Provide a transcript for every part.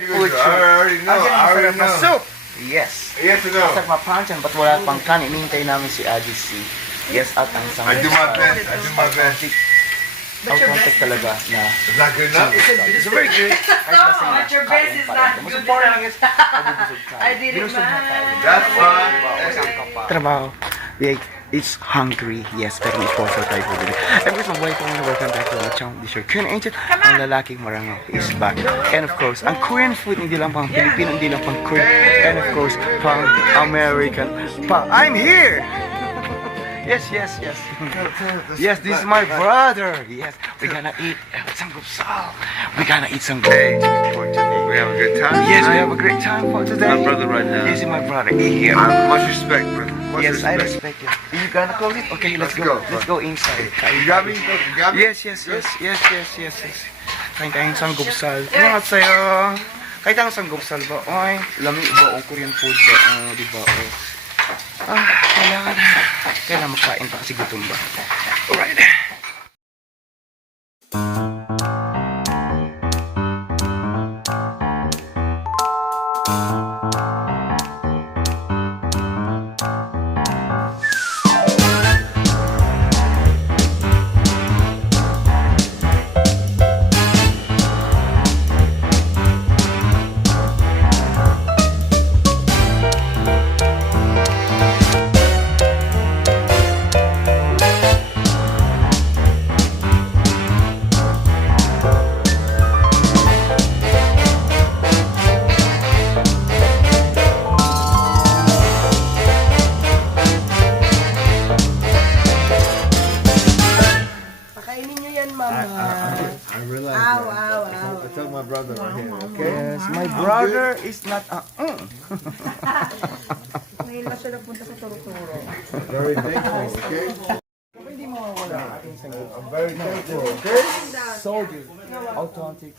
Food I already know. I already know. soup. Yes. Yes or no? Kasag mapanchan, ba't wala pang kan? Inintay namin si Adi C. Yes, at ang isang I do my best. I do my best. Authentic talaga na. It's not good enough. It's very good. But your best is not good enough. I did it, man. That's fine. Trabaho. It's hungry, yes, pero i-sponsor tayo po din. And guys, mabuhay po muna, welcome back to our channel. This is your Korean Angel, ang lalaking marangaw is back. And of course, ang Korean food, hindi lang pang Filipino, hindi lang pang Korean, and of course, pang American. I'm here! Yes. Yes, this is my brother. Yes, we're gonna eat samgyeopsal. We're gonna eat some great for today. We have a good time. Yes, we have a great time for today. My brother right now. This is my brother. Here. Much respect, brother. Much Yes, I respect. respect you. You gonna close it? Okay, let's go. Let's go inside. You got me? You got me? Yes. Kain tayong sanggupsal. Ano nga sa'yo? Kain tayong sanggupsal ba? Ay, lami ba? O Korean food ba? Di ba? Kailangan makain pa kasi gutom ba? Alright. I realize that. I tell my brother right here, okay? Yes, my brother is not a... Ngayon lang siya nagpunta sa Turo-Turo. Very thankful, okay? Hindi mawawala ang ating sanggupsal. I'm very thankful, okay? Soju. Authentic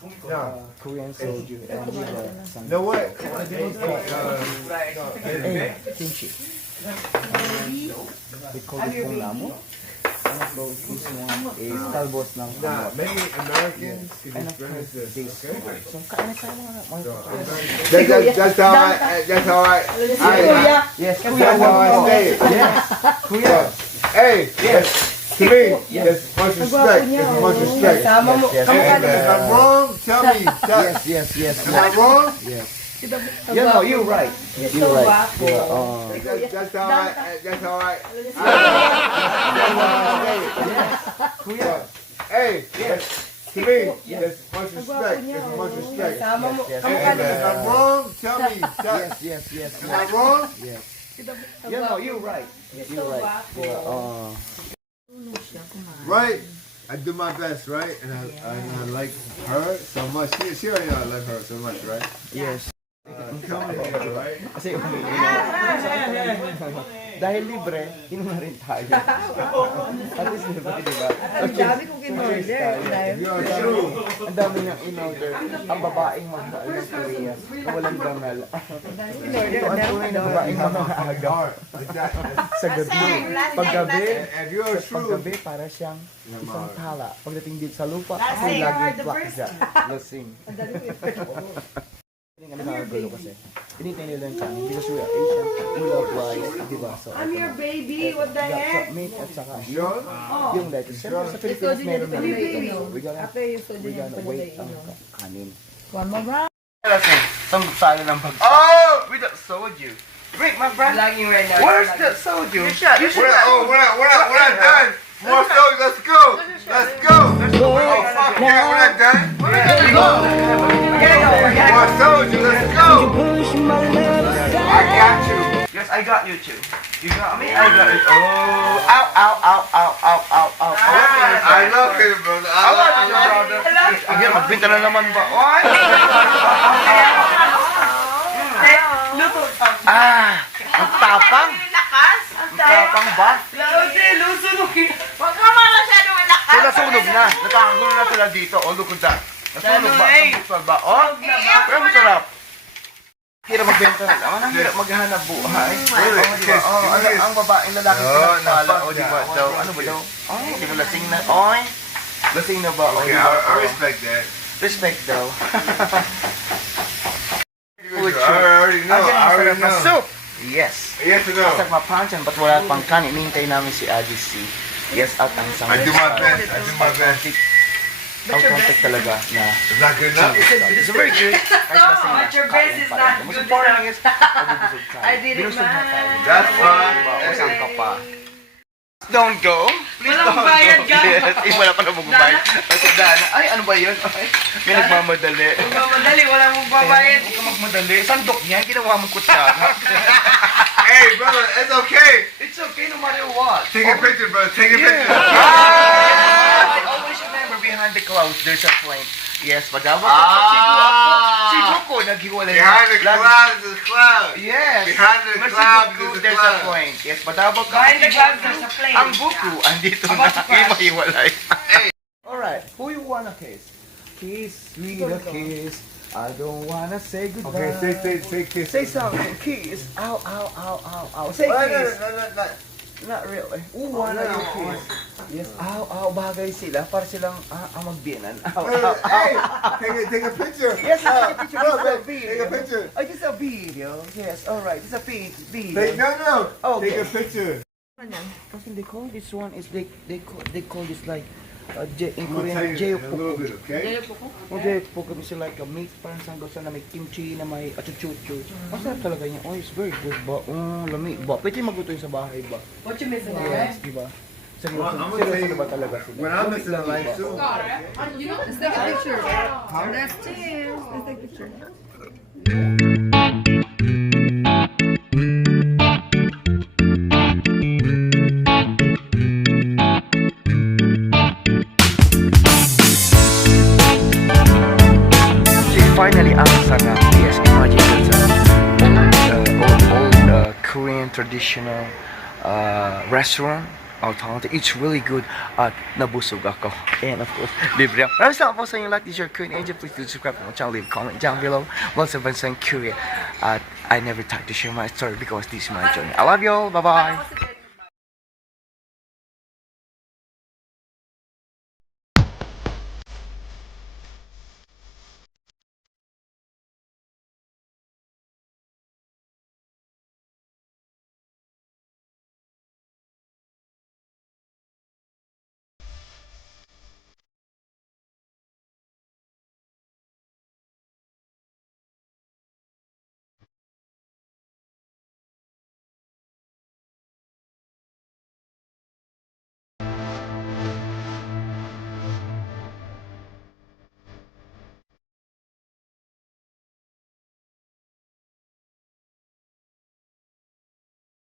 Korean soju. And with some... Know what? kimchi. We call it kung lamo. One of those is talbos ng Nah, many Americans can and of experience course, this, this. okay? So, kain tayo mga That's how I, Yes, that's how I say it. Yes. Kuya. Hey, yes. To me, there's much respect. There's much respect. Sama mo, Yes, kamukha And if I'm wrong, tell me. Yes. Am I wrong? Yes. You know, you're right. You're right. That's how I, that's how I, Kuya. hey, yes. To me, there's much respect. There's much respect. Sama mo, Yes. kamukha And if I'm wrong, tell me. Yes. Am I wrong? Yes. You know, you're right. You're right. Right? I do my best, right? And I like her so much. She already know I like her so much, right? Yes. Come here, right? Kasi dahil libre, inom na rin tayo. At least libre, di ba? Ang dami kong in-order. You're true. Ang dami niyang in-order. Ang babaeng magmahal ng Korea na walang dangal. In-order, Ang tunay na babaeng mamahaaga sa gabi. Paggabi, If you're true, paggabi para siyang isang tala. Pagdating dito sa lupa, ako laging plakja. Lasing. Ano nakagagulo kasi? Tinitay nila yung kanin because we are Asian, we love rice, di ba? So, I'm your baby, what the heck? meat at saka sure? yung lettuce. Siyempre sa Pilipinas meron na ito. After yung soju We're niya gonna pa wait nila ang kanin. One more ba? Kasi, sanggupsala ng pag... Oh! With the soju. Wait, my friend. Vlogging right now. Where's the soju? We're not done. More stories. Let's go. Let's go. Oh, fuck yeah, we're not done. More stories. Let's go. I got you. Yes, I got you too. You got me? I got you. Oh, ow. I love it, brother. I love you, brother. Again, magbinta na naman ba? Oy! Ang tapang. Ang tapang ba? Huwag ka mga masyadong malakas. So, nasunog na. Nakakagulo na sila dito. O, look at that. Nasunog ba? Sanggupsal ba? O, pero masarap. Hirap magbenta na lang. Ang hirap maghanap buhay. Ang babaeng lalaki pinapala. O, di ba? Daw, ano ba daw? Ay, di mo lasing na. Oy! Lasing na ba? O, Okay, di ba? I respect that. Respect daw. sarap na no? soup. Yes. Yes or no? Sarap mapanchan, but wala pang kanin. Inintay namin si Adi C. Yes, at ang isang I do my best. I do my best. Authentic talaga na. It's not good enough. It's very good. No, but your best is not Mas good important enough. is mabubusog tayo. I did it, Binusog na tayo. man. That's fine. Diba? That's Usang ka pa. Don't go. Please Walang don't bayad go. ka. Yes, wala pa na magbabayad. Kasi Dana, ay ano ba yun? Ay, may nagmamadali. Madali, wala mong babayad. Huwag ka magmadali. Sandok niyan, ginawa mong kutsara. Hey, brother, it's okay. It's okay no matter what. Take a picture, brother. Take a picture. Always remember behind the clouds, there's a flame. Yes, madama ko si Buko, naghiwalay. Behind the clouds is a cloud. Yes. Behind the Mas si clouds Buko, is a there's a cloud. flame. Yes, madama ka. Behind the clouds, there's a flame. Ang Buko, andito na. Himahiwalay. Alright, who you wanna kiss? Kiss me the kiss. I don't wanna say goodbye. say kiss. Say something. Kiss. Ow, ow, ow, ow, ow. Say kiss. No. Not really. Who wanna you kiss? Yes. Ow, ow. Bagay sila. Para silang magbiyanan. Ow, ow, Hey, ow. take a picture. Yes, take a picture. No, This is a take video. a picture. Oh, this is a video. Yes, alright. This is a video. No. Okay. Take a picture. Kasi they call this one is they call this like in I'm gonna Korean tell you a little jeopoko. bit, okay? Jeopoko is like a meat parang sanggosa na may kimchi na may achuchuchu. Masarap talaga niya. Oh, it's very good ba? Oh, lami ba? Pwede magluto yun sa bahay ba? What you missing, Yes, di ba? Well, I'm Seryoso, gonna tell seryoso you, na ba talaga sila? when I'm missing a life soon. Let's take a picture. Let's cheers. Let's take a picture. Finally, ang sarap. Yes, imagine it's old Korean traditional restaurant. Authentic. It's really good at nabusog ako. And of course, libre. Maraming salamat po sa inyong lahat. This is your Korean Angel. Please do subscribe to my channel. Leave a comment down below. Once I've been saying Korea. I never thought to share my story because this is my journey. I love you all. Bye-bye.